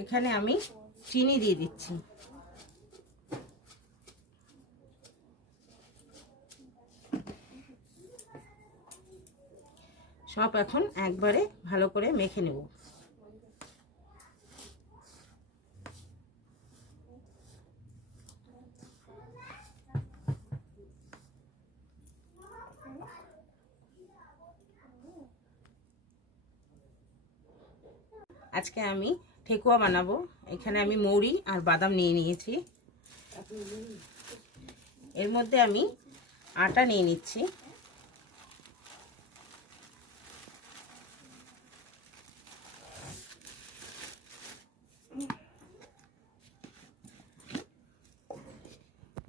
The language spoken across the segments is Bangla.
এখানে আমি চিনি দিয়ে দিচ্ছি। সব এখন একবারে ভালো করে মেখে নেব। আজকে আমি ঠেকুয়া বানাবো। এখানে আমি মৌরি আর বাদাম নিয়ে নিয়েছি। এর মধ্যে আমি আটা নিয়ে নিচ্ছি।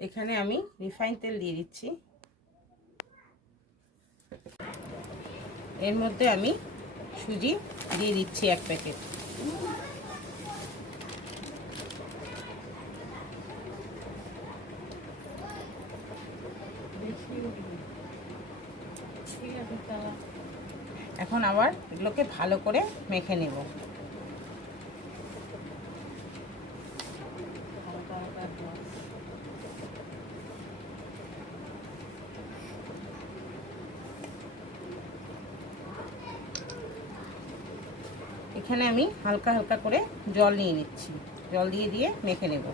এখানে আমি রিফাইন তেল দিয়ে দিচ্ছি। এর মধ্যে আমি সুজি দিয়ে দিচ্ছি 1 প্যাকেট। এখন আবার এগুলোকে ভালো করে মেখে নেব। এখানে আমি হালকা হালকা করে জল নিয়ে নিচ্ছি। জল দিয়ে দিয়ে মেখে নেব।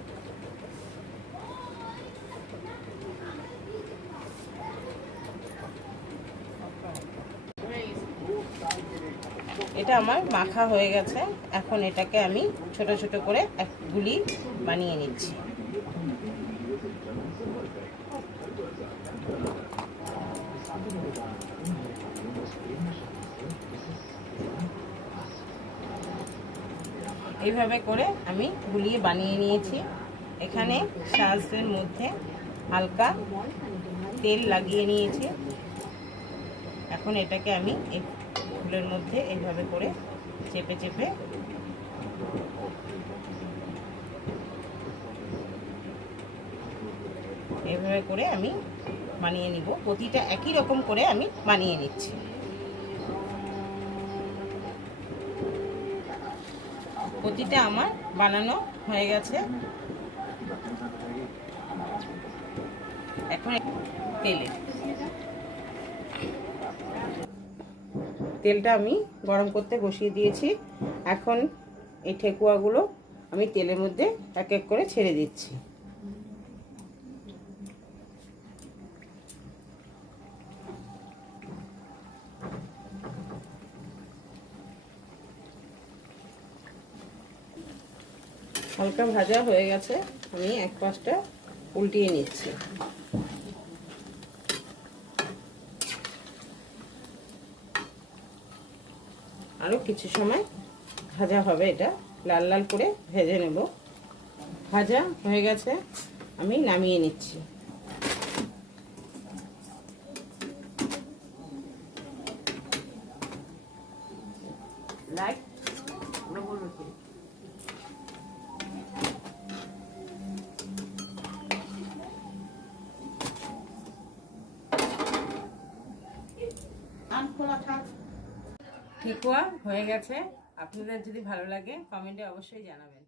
এটা আমার মাখা হয়ে গেছে। এখন এটাকে আমি ছোট ছোট করে এক গুলি বানিয়ে নিচ্ছি। এইভাবে করে আমি গুলিয়ে বানিয়ে নিয়েছি। এখানে সাজের মধ্যে হালকা তেল লাগিয়ে নিয়েছি। এখন এটাকে আমি এই ফুলের মধ্যে এইভাবে করে চেপে চেপে এইভাবে করে আমি বানিয়ে নিব। প্রতিটা একই রকম করে আমি বানিয়ে নিচ্ছি। প্রতিটা আমার বানানো হয়ে গেছে। এখন তেলটা আমি গরম করতে বসিয়ে দিয়েছি। এখন এই ঠেকুয়াগুলো আমি তেলের মধ্যে এক এক করে ছেড়ে দিচ্ছি। হালকা ভাজা হয়ে গেছে। আমি এক পাশটা উল্টিয়ে নিচ্ছি। আরও কিছু সময় ভাজা হবে। এটা লাল লাল করে ভেজে নেব। ভাজা হয়ে গেছে, আমি নামিয়ে নিচ্ছি। ঠেকুয়া হয়ে গেছে। আপনাদের যদি ভালো লাগে কমেন্টে অবশ্যই জানাবেন।